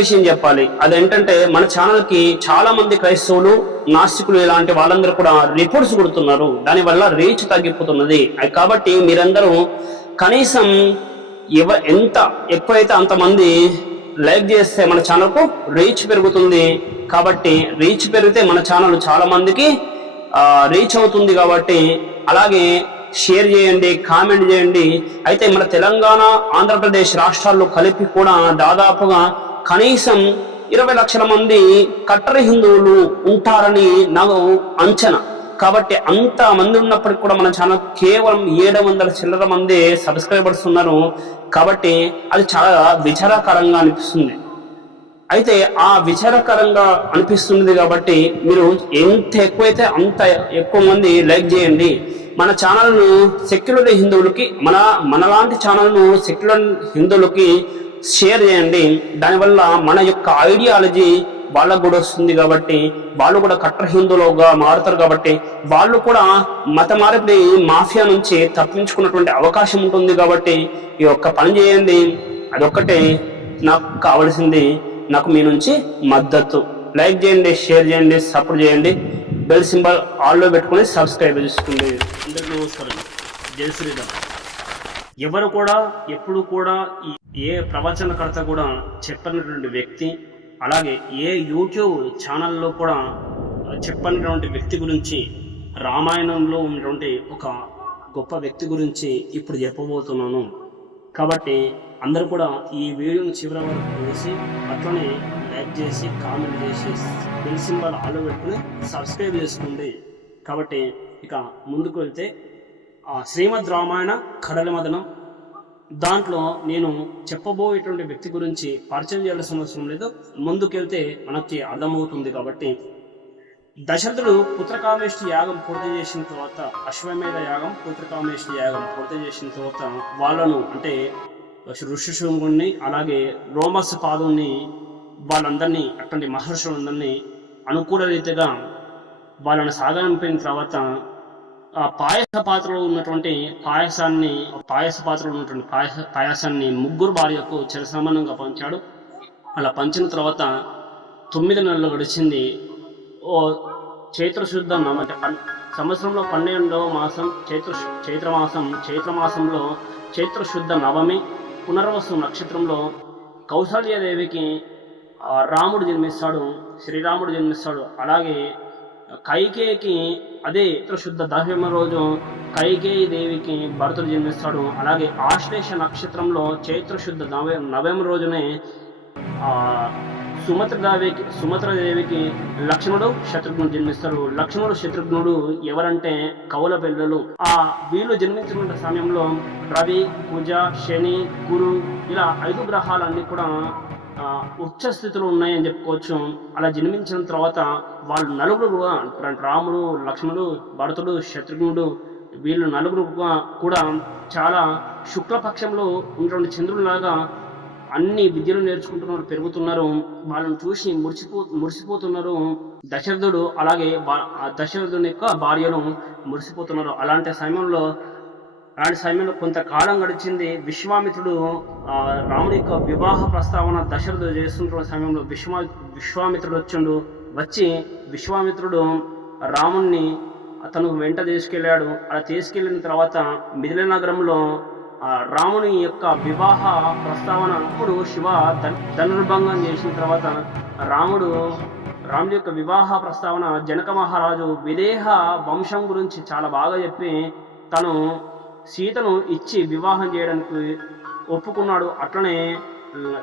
విషయం చెప్పాలి. అదేంటంటే మన ఛానల్కి చాలా మంది క్రైస్తవులు నాస్తికులు ఇలాంటి వాళ్ళందరూ కూడా రిపోర్ట్స్ కొడుతున్నారు. దానివల్ల రీచ్ తగ్గిపోతున్నది. అది కాబట్టి మీరందరూ కనీసం ఎవ ఎంత ఎక్కువైతే అంతమంది లైక్ చేస్తే మన ఛానల్కు రీచ్ పెరుగుతుంది. కాబట్టి రీచ్ పెరిగితే మన ఛానల్ చాలా మందికి రీచ్ అవుతుంది కాబట్టి అలాగే షేర్ చేయండి కామెంట్ చేయండి. అయితే మన తెలంగాణ ఆంధ్రప్రదేశ్ రాష్ట్రాల్లో కలిపి కూడా దాదాపుగా కనీసం ఇరవై లక్షల మంది కట్టరి హిందువులు ఉంటారని నాకు అంచనా. కాబట్టి అంత మంది ఉన్నప్పటికి కూడా మన ఛానల్ కేవలం ఏడు వందల చిల్లర మంది సబ్స్క్రైబర్స్ ఉన్నారు కాబట్టి అది చాలా విచారకరంగా అనిపిస్తుంది. అయితే ఆ విచారకరంగా అనిపిస్తుంది కాబట్టి మీరు ఎంత ఎక్కువైతే అంత ఎక్కువ మంది లైక్ చేయండి. మన ఛానల్ను సెక్యులర్ హిందువులకి మన మనలాంటి ఛానల్ను సెక్యులర్ హిందువులకి షేర్ చేయండి. దానివల్ల మన యొక్క ఐడియాలజీ వాళ్ళకు కూడా వస్తుంది కాబట్టి వాళ్ళు కూడా కట్టర్ హిందువులుగా మారుతారు కాబట్టి వాళ్ళు కూడా మత మార్పిడి మాఫియా నుంచి తప్పించుకున్నటువంటి అవకాశం ఉంటుంది కాబట్టి ఈ యొక్క పని చేయండి. అదొక్కటే నాకు కావలసింది. నాకు మీ నుంచి మద్దతు. లైక్ చేయండి షేర్ చేయండి సపోర్ట్ చేయండి. బెల్ సింబల్ ఆల్లో పెట్టుకుని సబ్స్క్రైబ్ చేసుకోండి అందరికీ నమస్కారం. జై శ్రీరామ్. ఎవరు కూడా ఎప్పుడు కూడా ఈ- ఏ ప్రవచనకర్త కూడా చెప్పనటువంటి వ్యక్తి అలాగే ఏ యూట్యూబ్ ఛానల్లో కూడా చెప్పనటువంటి వ్యక్తి గురించి రామాయణంలో ఉన్నటువంటి ఒక గొప్ప వ్యక్తి గురించి ఇప్పుడు చెప్పబోతున్నాను. కాబట్టి అందరూ కూడా ఈ వీడియోని చివరి వరకు చూసి అట్లనే లైక్ చేసి కామెంట్ చేసి బెల్ సింబల్ ఆలో పెట్టుకుని సబ్స్క్రైబ్ చేసుకోండి. కాబట్టి ఇక ముందుకు వెళ్తే శ్రీమద్ రామాయణ కడల మదనం. దాంట్లో నేను చెప్పబోయేటువంటి వ్యక్తి గురించి పరిచయం చేయాల్సిన అవసరం లేదు. ముందుకెళ్తే మనకి అర్థమవుతుంది కాబట్టి. దశరథుడు పుత్రకామేష్టి యాగం పూర్తి చేసిన తర్వాత అశ్వమేధ యాగం పుత్రకామేష్టి యాగం పూర్తి చేసిన తర్వాత వాళ్ళను అంటే ఋషిశృంగుణ్ణి అలాగే రోమస్ పాదుని వాళ్ళందరినీ అటువంటి మహర్షులందరినీ అనుకూల రీతిగా వాళ్ళని సాగనంపిన తర్వాత ఆ పాయస పాత్రలో ఉన్నటువంటి పాయసాన్ని పాయస పాత్రలో ఉన్నటువంటి పాయస పాయసాన్ని ముగ్గురు భార్యకు చిరసమానంగా పంచాడు. అలా పంచిన తర్వాత తొమ్మిది నెలలు గడిచింది. ఓ చైత్రశుద్ధ అంటే సంవత్సరంలో పన్నెండవ మాసం చైత్ర చైత్రమాసం చైత్రమాసంలో చైత్రశుద్ధ నవమి పునర్వసు నక్షత్రంలో కౌసల్యదేవికి రాముడు జన్మిస్తాడు శ్రీరాముడు జన్మిస్తాడు. అలాగే కైకేయికి అదే శుద్ధ దశమ రోజు కైకేయి దేవికి భరతుడు జన్మిస్తాడు. అలాగే ఆశ్లేష నక్షత్రంలో చైత్రశుద్ధ నవంబర్ నవమి రోజునే ఆ సుమత్రదేవికి సుమత్రదేవికి లక్ష్మణుడు శత్రుఘ్నుడు జన్మిస్తారు. లక్ష్మణుడు శత్రుఘ్నుడు ఎవరంటే కౌల పిల్లలు ఆ వీళ్ళు జన్మించుకున్న సమయంలో రవి కుజ శని గురు ఇలా ఐదు గ్రహాలన్నీ కూడా ఉచ్చ స్థితిలో ఉన్నాయని చెప్పుకోవచ్చు. అలా జన్మించిన తర్వాత వాళ్ళు నలుగురు అంటే రాముడు లక్ష్మణుడు భరతుడు శత్రుఘ్నుడు వీళ్ళు నలుగురు కూడా- కూడా చాలా శుక్లపక్షంలో ఉన్నటువంటి చంద్రుడిలాగా అన్ని విద్యలు నేర్చుకుంటున్నారు పెరుగుతున్నారు. వాళ్ళని చూసి మురిసిపో మురిసిపోతున్నారు. దశరథుడు అలాగే బా- ఆ దశరథుని యొక్క భార్యను మురిసిపోతున్నారు. అలాంటి సమయంలో అలాంటి సమయంలో కొంతకాలం గడిచింది. విశ్వామిత్రుడు రాముడి యొక్క వివాహ ప్రస్తావన దశరథుడు చేస్తున్న సమయంలో విశ్వా విశ్వామిత్రుడు వచ్చిండు. వచ్చి విశ్వామిత్రుడు రాముణ్ణి అతను వెంట తీసుకెళ్ళాడు. అలా తీసుకెళ్ళిన తర్వాత మిథిల నగరంలో రాముని యొక్క వివాహ ప్రస్తావన అప్పుడు శివ ధనుర్భంగం చేసిన తర్వాత రాముడు రాముడి యొక్క వివాహ ప్రస్తావన జనక మహారాజు విదేహ వంశం గురించి చాలా బాగా చెప్పి తను సీతను ఇచ్చి వివాహం చేయడానికి ఒప్పుకున్నాడు. అట్లనే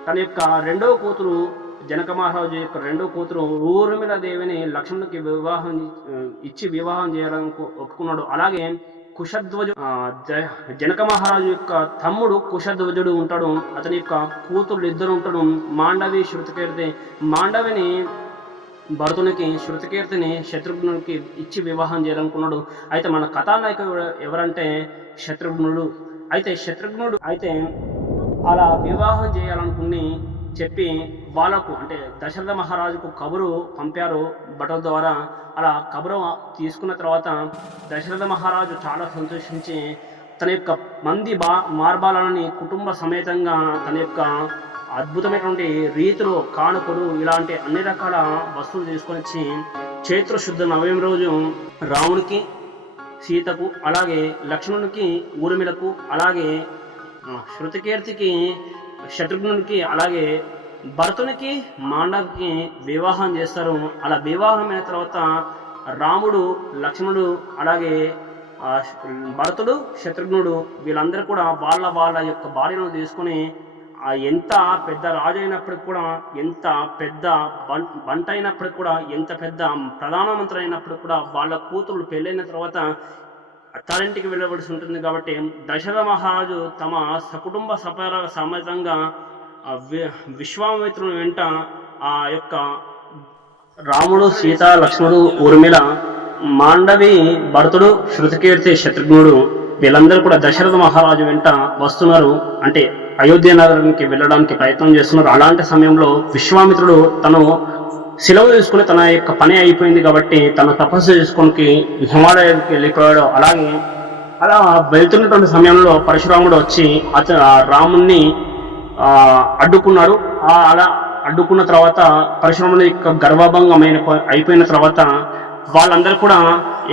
తన యొక్క రెండవ కూతురు జనక మహారాజు యొక్క రెండవ కూతురు ఊర్మిళ దేవిని లక్ష్మణునికి వివాహం ఇచ్చి వివాహం చేయడానికి ఒప్పుకున్నాడు. అలాగే కుషధ్వజు జ- జనక మహారాజు యొక్క తమ్ముడు కుషధ్వజుడు ఉంటాడు. అతని యొక్క కూతురు ఇద్దరు ఉంటాడు మాండవి శృతికీర్తి మాండవిని భరతునికి శృతికీర్తిని శత్రుఘ్నుడికి ఇచ్చి వివాహం చేయాలనుకున్నాడు. అయితే మన కథానాయకుడు ఎవరంటే శత్రుఘ్నుడు. అయితే శత్రుఘ్నుడు అయితే అలా వివాహం చేయాలనుకుని చెప్పి వాళ్ళకు అంటే దశరథ మహారాజుకు కబురు పంపారు భటుల ద్వారా. అలా కబురు తీసుకున్న తర్వాత దశరథ మహారాజు చాలా సంతోషించి తన యొక్క మంది బా మార్బాలని కుటుంబ సమేతంగా తన యొక్క అద్భుతమైనటువంటి రీతిలో కానుకలు ఇలాంటి అన్ని రకాల వస్తువులు తీసుకొని వచ్చి చైత్ర శుద్ధ నవమి రోజు రామునికి సీతకు అలాగే లక్ష్మణునికి ఊర్మిలకు అలాగే శృతికీర్తికి శత్రుఘ్నునికి అలాగే భరతునికి మాండవికి వివాహం చేస్తారు. అలా వివాహం అయిన తర్వాత రాముడు లక్ష్మణుడు అలాగే భరతుడు శత్రుఘ్నుడు వీళ్ళందరూ కూడా వాళ్ళ వాళ్ళ యొక్క భార్యను తీసుకొని ఎంత పెద్ద రాజు అయినప్పటికి కూడా ఎంత పెద్ద బంట అయినప్పటికి కూడా ఎంత పెద్ద ప్రధానమంత్రి అయినప్పటికి కూడా వాళ్ళ కూతురు పెళ్ళైన తర్వాత అత్తారింటికి వెళ్ళవలసి ఉంటుంది కాబట్టి దశరథ మహారాజు తమ సకుటుంబ సపర సమేతంగా వి- విశ్వామిత్రుని వెంట ఆ యొక్క రాముడు సీత లక్ష్మణుడు ఊర్మిళ మాండవి భరతుడు శృతికీర్తి శత్రుఘ్నుడు వీళ్ళందరూ కూడా దశరథ మహారాజు వెంట వస్తున్నారు. అంటే అయోధ్య నగరానికి వెళ్ళడానికి ప్రయత్నం చేస్తున్నారు. అలాంటి సమయంలో విశ్వామిత్రుడు తను సెలవు తీసుకుని తన యొక్క పని అయిపోయింది కాబట్టి తన తపస్సు చేసుకుని హిమాలయానికి వెళ్ళిపోయాడు. అలాగే అలా వెళ్తున్నటువంటి సమయంలో పరశురాముడు వచ్చి అతను రాముణ్ణి అడ్డుకున్నాడు అలా అడ్డుకున్న తర్వాత పరశురాముడి యొక్క గర్వభంగం అయిపోయిన తర్వాత వాళ్ళందరూ కూడా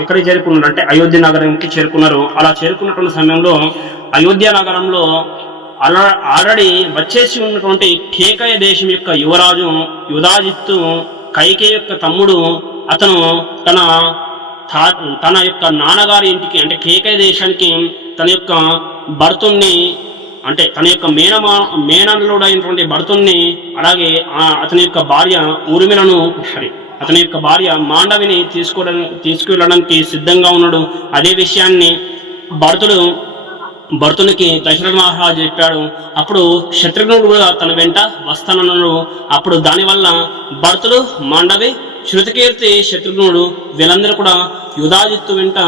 ఎక్కడికి చేరుకున్నారు అంటే అయోధ్య నగరానికి చేరుకున్నారు. అలా చేరుకున్నటువంటి సమయంలో అయోధ్య నగరంలో అలా ఆల్రెడీ వచ్చేసి ఉన్నటువంటి కేకయ దేశం యొక్క యువరాజు యుధాజిత్తు కైకే యొక్క తమ్ముడు అతను తన తా- తన యొక్క నాన్నగారి ఇంటికి అంటే కేకయ దేశానికి తన యొక్క భర్తుణ్ణి అంటే తన యొక్క మేనమా మేనల్లుడైనటువంటి భర్తుణ్ణి అలాగే ఆ అతని యొక్క భార్య ఊర్మిలను సారీ అతని యొక్క భార్య మాండవిని తీసుకోవడానికి తీసుకువెళ్ళడానికి సిద్ధంగా ఉన్నాడు. అదే విషయాన్ని భరతుడు భరతునికి దశరథ మహారాజు చెప్పాడు. అప్పుడు శత్రుఘ్నుడు కూడా తన వెంట వస్తానన్నాడు. అప్పుడు దానివల్ల భరతుడు మాండవి శృతకీర్తి శత్రుఘ్నుడు వీళ్ళందరూ కూడా యుధాజిత్తు వెంట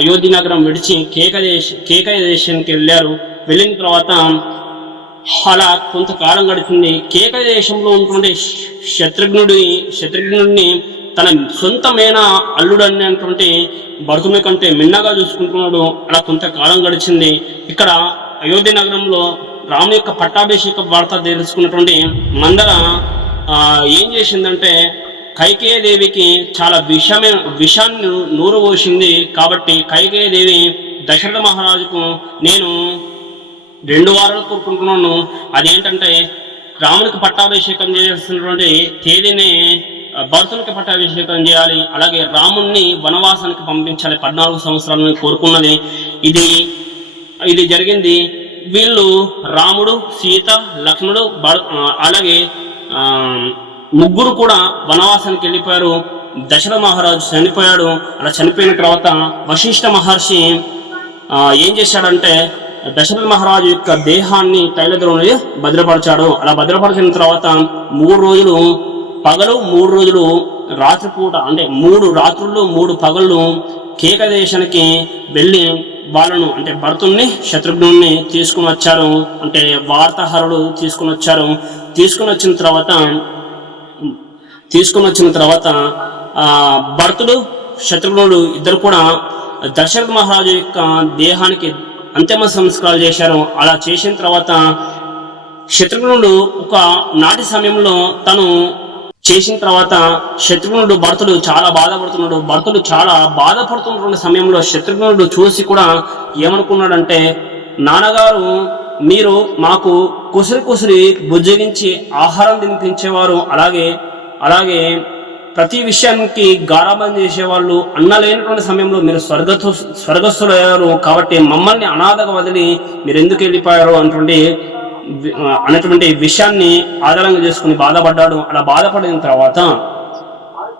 అయోధ్య నగరం విడిచి కేక దేశ కేకయ దేశానికి వెళ్ళారు. వెళ్ళిన తర్వాత అలా కొంతకాలం గడిచింది. కేక దేశంలో ఉన్నటువంటి శత్రుఘ్నుడి శత్రుఘ్నుడిని తన సొంతమైన అల్లుడు అనేటువంటి భరతుని కంటే మిన్నగా చూసుకుంటున్నాడు. అలా కొంతకాలం గడిచింది. ఇక్కడ అయోధ్య నగరంలో రాముని యొక్క పట్టాభిషేక వార్త తెలుసుకున్నటువంటి మందర ఏం చేసిందంటే కైకేయ దేవికి చాలా విషమే విషాన్ని నూరు పోసింది. కాబట్టి కైకేయ దేవి దశరథ మహారాజుకు నేను రెండు వారాలు కోరుకుంటున్నాను. అదేంటంటే రామునికి పట్టాభిషేకం చేస్తున్నటువంటి తేదీని భరతునికి పట్టాభిషేకం చేయాలి. అలాగే రాముణ్ణి వనవాసానికి పంపించాలి. పద్నాలుగు సంవత్సరాలను కోరుకున్నది. ఇది ఇది జరిగింది. వీళ్ళు రాముడు సీత లక్ష్మణుడు అలాగే ముగ్గురు కూడా వనవాసానికి వెళ్ళిపోయారు. దశరథ మహారాజు చనిపోయాడు. అలా చనిపోయిన తర్వాత వశిష్ఠ మహర్షి ఏం చేశాడంటే దశరథ మహారాజు యొక్క దేహాన్ని తైలద్రోణి భద్రపరిచాడు. అలా భద్రపరిచిన తర్వాత మూడు రోజులు పగలు మూడు రోజులు రాత్రిపూట అంటే మూడు రాత్రులు మూడు పగళ్ళు కేక దేశానికి వెళ్ళి వాళ్ళను అంటే భరతుణ్ణి శత్రుఘ్నుణ్ణి తీసుకుని వచ్చారు. అంటే వార్తాహరుడు తీసుకుని వచ్చారు. తీసుకుని వచ్చిన తర్వాత తీసుకుని వచ్చిన తర్వాత భరతుడు శత్రుఘ్నుడు ఇద్దరు కూడా దశరథ మహారాజు యొక్క దేహానికి అంతిమ సంస్కారాలు చేశారు. అలా చేసిన తర్వాత శత్రుఘ్నుడు ఒక నాటి సమయంలో తను చేసిన తర్వాత శత్రుఘ్నుడు భరతుడు చాలా బాధపడుతున్నాడు. భరతుడు చాలా బాధపడుతున్నటువంటి సమయంలో శత్రుఘ్నుడు చూసి కూడా ఏమనుకున్నాడంటే నాన్నగారు మీరు మాకు కుసిరి కుసిరి బుజ్జగించి ఆహారం తినిపించేవారు. అలాగే అలాగే ప్రతి విషయానికి గారాబం చేసేవాళ్ళు. అన్న లేనటువంటి సమయంలో మీరు స్వర్గతు స్వర్గస్థులయ్యారు. కాబట్టి మమ్మల్ని అనాథగా వదిలి మీరు ఎందుకు వెళ్ళిపోయారు? అటువంటి అనేటువంటి విషయాన్ని ఆధారంగా చేసుకుని బాధపడ్డాడు. అలా బాధపడిన తర్వాత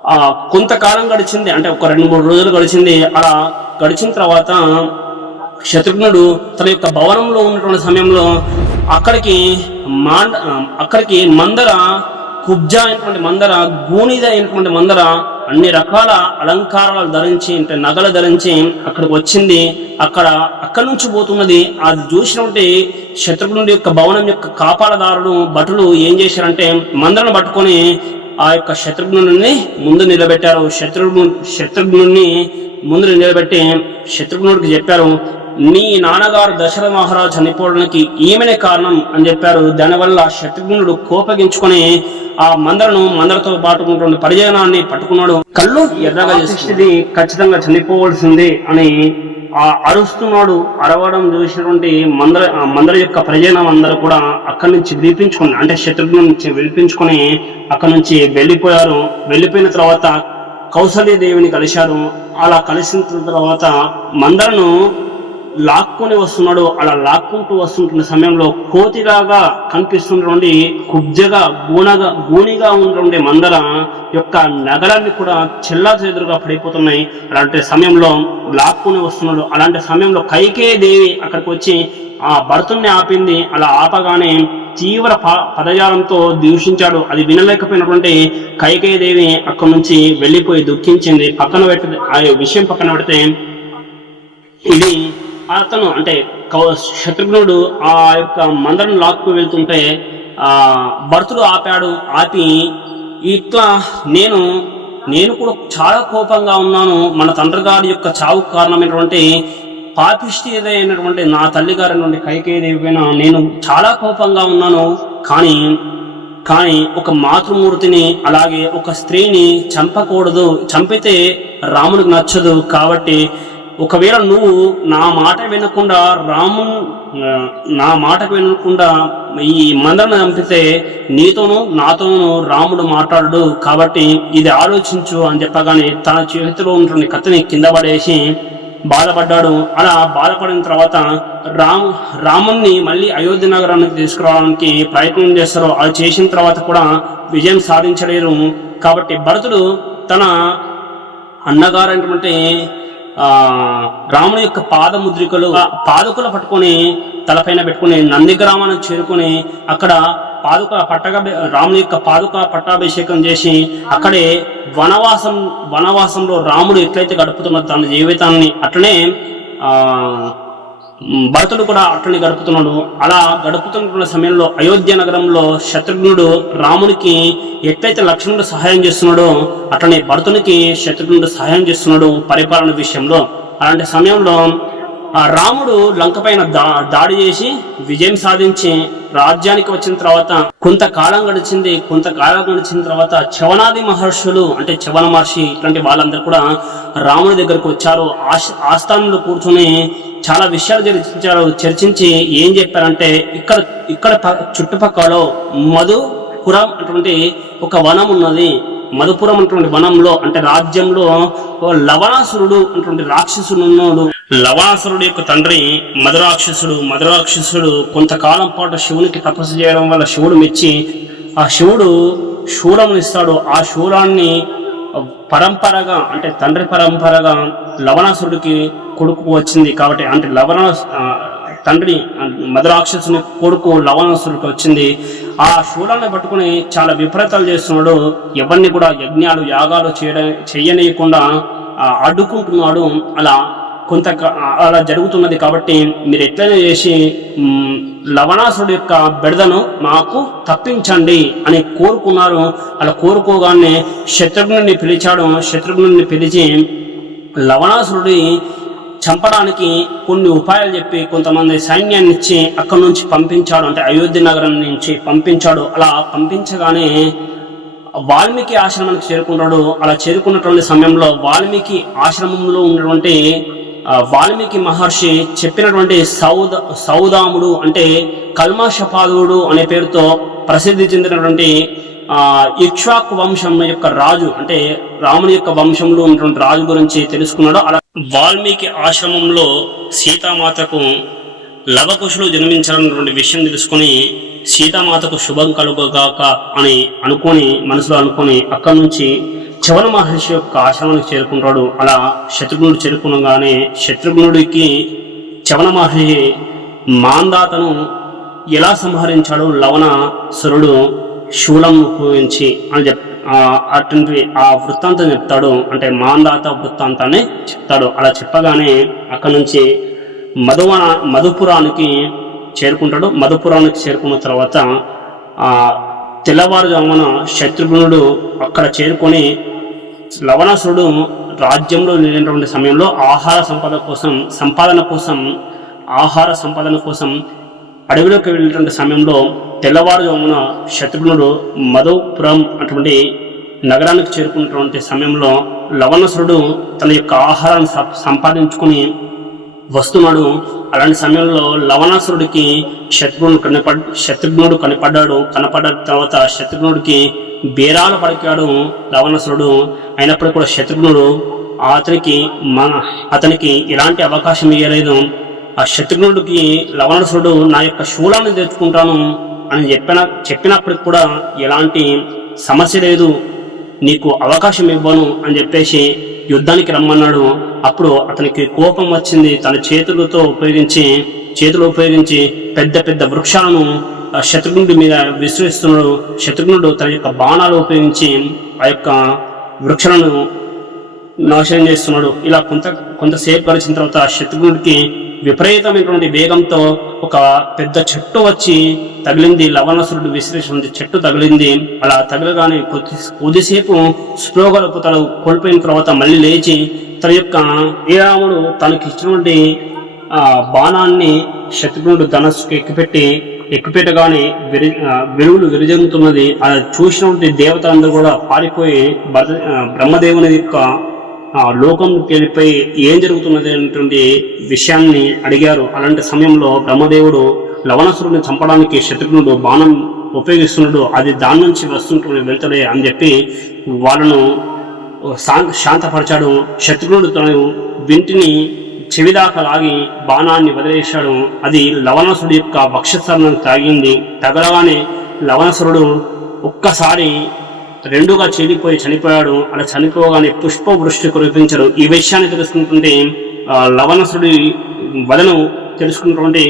ఆ కొంతకాలం గడిచింది. అంటే ఒక రెండు మూడు రోజులు గడిచింది. అలా గడిచిన తర్వాత శత్రుఘ్నుడు తన యొక్క భవనంలో ఉన్నటువంటి సమయంలో అక్కడికి మాండ అక్కడికి మందర కుబ్జా అయినటువంటి మందర గూనిద అయినటువంటి మందర అన్ని రకాల అలంకారాలు ధరించి అంటే నగలు ధరించి అక్కడికి వచ్చింది. అక్కడ అక్కడి నుంచి పోతున్నది. అది చూసినటువంటి శత్రుఘ్నుడి యొక్క భవనం యొక్క కాపాలదారుడు భటులు ఏం చేశారంటే మందరను పట్టుకొని ఆ యొక్క శత్రుఘ్నుని ముందు నిలబెట్టారు. శత్రుఘ్ను శత్రుఘ్నుని ముందు నిలబెట్టి శత్రుఘ్నుడికి చెప్పారు నీ నాన్నగారు దశరథ మహారాజు చనిపోవడానికి ఈమెనే కారణం అని చెప్పారు. దానివల్ల శత్రుఘ్నుడు కోపగించుకొని ఆ మందరను మందరతో పాటు ఉన్నటువంటి పరిజనాన్ని పట్టుకున్నాడు. కళ్ళు ఎర్రగా చేసేది ఖచ్చితంగా చనిపోవలసింది అని ఆ అరుస్తున్నాడు అరవడం చూసినటువంటి మందర మందర యొక్క ప్రజనం అందరూ కూడా అక్కడి నుంచి విడిపించుకుని అంటే శత్రుఘ్ను నుంచి విడిపించుకొని అక్కడి నుంచి వెళ్ళిపోయారు. వెళ్ళిపోయిన తర్వాత కౌసల్య దేవిని కలిశారు. అలా కలిసిన తర్వాత మందరను లాక్కొని వస్తున్నాడు అలా లాక్కుంటూ వస్తుంటున్న సమయంలో కోతిలాగా కనిపిస్తున్నటువంటి కుబ్జగా గూనగా గూనిగా ఉన్నటువంటి మందర యొక్క నగరాన్ని కూడా చెల్లా చెదురుగా పడిపోతున్నాయి. అలాంటి సమయంలో లాక్కొని వస్తున్నాడు. అలాంటి సమయంలో కైకే దేవి అక్కడికి వచ్చి ఆ భర్తుల్ని ఆపింది. అలా ఆపగానే తీవ్ర ప పదజాలంతో దూషించాడు. అది వినలేకపోయినటువంటి కైకేయదేవి అక్కడి నుంచి వెళ్ళిపోయి దుఃఖించింది. పక్కన పెట్టి ఆ విషయం పక్కన పెడితే ఇది అతను అంటే కౌ- శత్రుఘ్నుడు ఆ యొక్క మందరం లాక్కు వెళ్తుంటే భర్తుడు ఆపాడు ఆపి ఇట్లా నేను నేను కూడా చాలా కోపంగా ఉన్నాను మన తండ్రి గారి యొక్క చావు కారణమైనటువంటి పాపిష్టి ఏదైనటువంటి నా తల్లిగారి నుండి కైకేదేవి నేను చాలా కోపంగా ఉన్నాను కానీ కానీ ఒక మాతృమూర్తిని అలాగే ఒక స్త్రీని చంపకూడదు చంపితే రాముడికి నచ్చదు కాబట్టి ఒకవేళ నువ్వు నా మాట వినకుండా రాము నా మాట వినకుండా ఈ మందరను చంపితే నీతోనూ నాతోనూ రాముడు మాట్లాడు కాబట్టి ఇది ఆలోచించు అని చెప్పగానే తన చేతిలో ఉన్నటువంటి కత్తిని కింద పడేసి బాధపడ్డాడు. అలా బాధపడిన తర్వాత రామ్ రాముణ్ణి మళ్ళీ అయోధ్య నగరానికి తీసుకురావడానికి ప్రయత్నం చేస్తారు అది చేసిన తర్వాత కూడా విజయం సాధించలేరు. కాబట్టి భరతుడు తన అన్నగారైనటువంటి ఆ రాముని యొక్క పాదముద్రికలు ఆ పాదుకలు పట్టుకొని తలపైన పెట్టుకుని నంది గ్రామానికి చేరుకుని అక్కడ పాదుక పట్టగా రాముని యొక్క పాదుక పట్టాభిషేకం చేసి అక్కడే వనవాసం వనవాసంలో రాముడు ఎట్లయితే గడుపుతున్న తన జీవితాన్ని అట్లనే ఆ భరతుడు కూడా అట్లనే గడుపుతున్నాడు. అలా గడుపుతున్న సమయంలో అయోధ్య నగరంలో శత్రుఘ్నుడు రామునికి ఎట్లయితే లక్ష్మణుడు సహాయం చేస్తున్నాడో అట్లనే భరతునికి శత్రుఘ్నుడు సహాయం చేస్తున్నాడు పరిపాలన విషయంలో. అలాంటి సమయంలో ఆ రాముడు లంక పైన దా దాడి చేసి విజయం సాధించి రాజ్యానికి వచ్చిన తర్వాత కొంతకాలం గడిచింది. కొంతకాలం గడిచిన తర్వాత చవనాది మహర్షులు అంటే చవన మహర్షి ఇట్లాంటి వాళ్ళందరూ కూడా రాముడి దగ్గరకు వచ్చారు. ఆస్థానంలో కూర్చొని చాలా విషయాలు చర్చించారు. చర్చించి ఏం చెప్పారంటే ఇక్కడ ఇక్కడ ప- చుట్టుపక్కల మధుపురం అటువంటి ఒక వనం ఉన్నది. మధుపురం అటువంటి వనంలో అంటే రాజ్యంలో ఓ లవణాసురుడు అటువంటి రాక్షసుడు ఉన్నాడు లవణాసురుడు యొక్క తండ్రి మధురాక్షసుడు. మధురాక్షసుడు కొంతకాలం పాటు శివునికి తపస్సు చేయడం వల్ల శివుడు మెచ్చి ఆ శివుడు శూలమునిస్తాడు. ఆ శూలాన్ని పరంపరగా అంటే తండ్రి పరంపరగా లవణాసురుడికి కొడుకు వచ్చింది కాబట్టి అంటే లవణ తండ్రి మధురాక్షసుని కొడుకు లవణాసురుడికి వచ్చింది. ఆ శూలాన్ని పట్టుకుని చాలా విపరీతాలు చేస్తున్నాడు. ఎవరిని కూడా యజ్ఞాలు యాగాలు చేయడం చేయనీయకుండా అడ్డుకుంటున్నాడు. అలా కొంత అలా జరుగుతున్నది కాబట్టి మీరు ఎట్లనే చేసి లవణాసుడు యొక్క బెడదను మాకు తప్పించండి అని కోరుకున్నారు. అలా కోరుకోగానే శత్రుఘ్నుని పిలిచాడు. శత్రుఘ్నుని పిలిచి లవణాసురుడి చంపడానికి కొన్ని ఉపాయాలు చెప్పి కొంతమంది సైన్యాన్ని ఇచ్చి అక్కడి నుంచి పంపించాడు. అంటే అయోధ్య నగరం నుంచి పంపించాడు. అలా పంపించగానే వాల్మీకి ఆశ్రమానికి చేరుకున్నాడు అలా చేరుకున్నటువంటి సమయంలో వాల్మీకి ఆశ్రమంలో ఉన్నటువంటి వాల్మీకి మహర్షి చెప్పినటువంటి సౌద సౌదాముడు అంటే కల్మాషపాదుడు అనే పేరుతో ప్రసిద్ధి చెందినటువంటి ఇక్ష్వాకు వంశం యొక్క రాజు అంటే రాముని యొక్క వంశంలో ఉన్నటువంటి రాజు గురించి తెలుసుకున్నాడు. అలా వాల్మీకి ఆశ్రమంలో సీతామాతకు లవకుశులు జన్మించాలన్నటువంటి విషయం తెలుసుకొని సీతామాతకు శుభం కలుగుగాక అని అనుకొని మనసులో అనుకొని అక్కడి నుంచి చవన మహర్షి యొక్క ఆశ్రమానికి చేరుకుంటాడు. అలా శత్రుఘ్నుడు చేరుకునగానే శత్రుఘ్నుడికి చవన మహర్షి మాందాతను ఎలా సంహరించాడు లవణాసురుడు శూలం ఉపయోగించి అని చెప్ అటువంటి ఆ వృత్తాంతం చెప్తాడు. అంటే మాందాత వృత్తాంతాన్ని చెప్తాడు. అలా చెప్పగానే అక్కడి నుంచి మధువన మధుపురానికి చేరుకుంటాడు. మధుపురానికి చేరుకున్న తర్వాత తెల్లవారుజామున శత్రుఘ్నుడు అక్కడ చేరుకొని లవణాసురుడు రాజ్యంలో లేనటువంటి సమయంలో ఆహార సంపాదన కోసం సంపాదన కోసం ఆహార సంపాదన కోసం అడవిలోకి వెళ్ళినటువంటి సమయంలో తెల్లవారుజామున శత్రుఘ్నుడు మధుపురం అటువంటి నగరానికి చేరుకున్నటువంటి సమయంలో లవణసురుడు తన యొక్క ఆహారాన్ని సం- సంపాదించుకుని వస్తున్నాడు. అలాంటి సమయంలో లవణాసురుడికి శత్రుఘ్నుడు కనపడ్ శత్రుఘ్నుడు కనపడ్డాడు. కనపడ్డ తర్వాత శత్రుఘ్నుడికి బేరాలు పలికాడు లవణసుడు అయినప్పుడు కూడా శత్రుఘ్నుడు అతనికి మన అతనికి ఎలాంటి అవకాశం ఇవ్వలేదు ఆ శత్రుఘ్నుడికి లవణాసురుడు నా యొక్క శూలాన్ని తెచ్చుకుంటాను అని చెప్పిన చెప్పినప్పటికి కూడా ఎలాంటి సమస్య లేదు. నీకు అవకాశం ఇవ్వను అని చెప్పేసి యుద్ధానికి రమ్మన్నాడు. అప్పుడు అతనికి కోపం వచ్చింది. తన చేతులతో ఉపయోగించి చేతులు ఉపయోగించి పెద్ద పెద్ద వృక్షాలను శత్రుఘ్నుడి మీద విసిరిస్తున్నాడు శత్రుఘ్నుడు తన యొక్క బాణాలు ఉపయోగించి ఆ యొక్క వృక్షాలను నాశనం చేస్తున్నాడు. ఇలా కొంత కొంతసేపు గడిచిన తర్వాత శత్రుఘ్నుడికి విపరీతమైనటువంటి వేగంతో ఒక పెద్ద చెట్టు వచ్చి తగిలింది. లవణసురుడు విశ్లేషణ చెట్టు తగిలింది. అలా తగలగానే కొద్ది కొద్దిసేపు స్పృహగలుపుతాడు కోల్పోయిన తర్వాత మళ్ళీ లేచి తన యొక్క శ్రీరాముడు తనకి ఇచ్చినటువంటి ఆ బాణాన్ని శత్రుఘ్నుడు ధనస్సుకు ఎక్కిపెట్టి ఎక్కుపెట్టగానే విరి వెలుగులు విరజంగుతున్నది అది చూసినటువంటి దేవతలందరూ కూడా పారిపోయి బ్రహ్మదేవుని యొక్క లోకం లోకంకి వెళ్ళిపోయి ఏం జరుగుతున్నది అనేటువంటి విషయాన్ని అడిగారు. అలాంటి సమయంలో బ్రహ్మదేవుడు లవణసురుని చంపడానికి శత్రుఘ్నుడు బాణం ఉపయోగిస్తున్నాడు అది దాని నుంచి వస్తుంటుంది వెళ్తాడే అని చెప్పి వాళ్ళను శా- శాంతపరచాడు. శత్రుఘ్నుడు తను వింటిని చెవిదాకా లాగి బాణాన్ని వదిలేశాడు. అది లవణసుడి యొక్క వక్షస్థలను తాగింది తగలగానే లవణసురుడు ఒక్కసారి రెండుగా చీలిపోయి చనిపోయాడు. అలా చనిపోగానే పుష్ప వృష్టి కురిపించాడు. ఈ విషయాన్ని తెలుసుకుంటుంటే లవణసుడి వదను తెలుసుకున్నటువంటి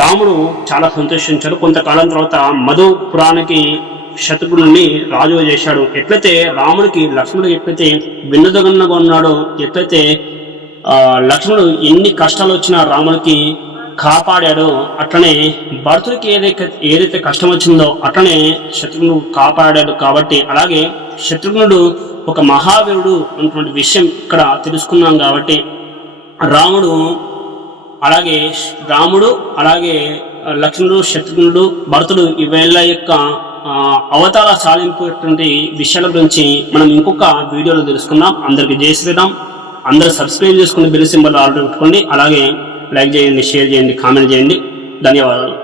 రాముడు చాలా సంతోషించాడు. కొంతకాలం తర్వాత మధుపురానికి శత్రుఘ్నుడిని రాజు చేశాడు. ఎట్లయితే రాముడికి లక్ష్మణుడు ఎట్లయితే విన్నదగన్నగా ఉన్నాడో ఎట్లయితే లక్ష్మణుడు ఎన్ని కష్టాలు వచ్చినా రాముడికి కాపాడాడో అట్లనే భరతుడికి ఏదైతే ఏదైతే కష్టం వచ్చిందో అట్లనే శత్రుఘ్నుడు కాపాడాడు కాబట్టి అలాగే శత్రుఘ్నుడు ఒక మహావీరుడు అన్నటువంటి విషయం ఇక్కడ తెలుసుకున్నాం కాబట్టి రాముడు అలాగే రాముడు అలాగే లక్ష్మణుడు శత్రుఘ్నుడు భరతుడు ఈ యొక్క అవతార సాధింపు విషయాల గురించి మనం ఇంకొక వీడియోలో తెలుసుకుందాం. అందరికి జయ శ్రీరామ్. అందరూ సబ్స్క్రైబ్ చేసుకుని బెల్ సింబల్ ఆర్డర్ పెట్టుకోండి. అలాగే లైక్ చేయండి షేర్ చేయండి కామెంట్ చేయండి. ధన్యవాదాలు.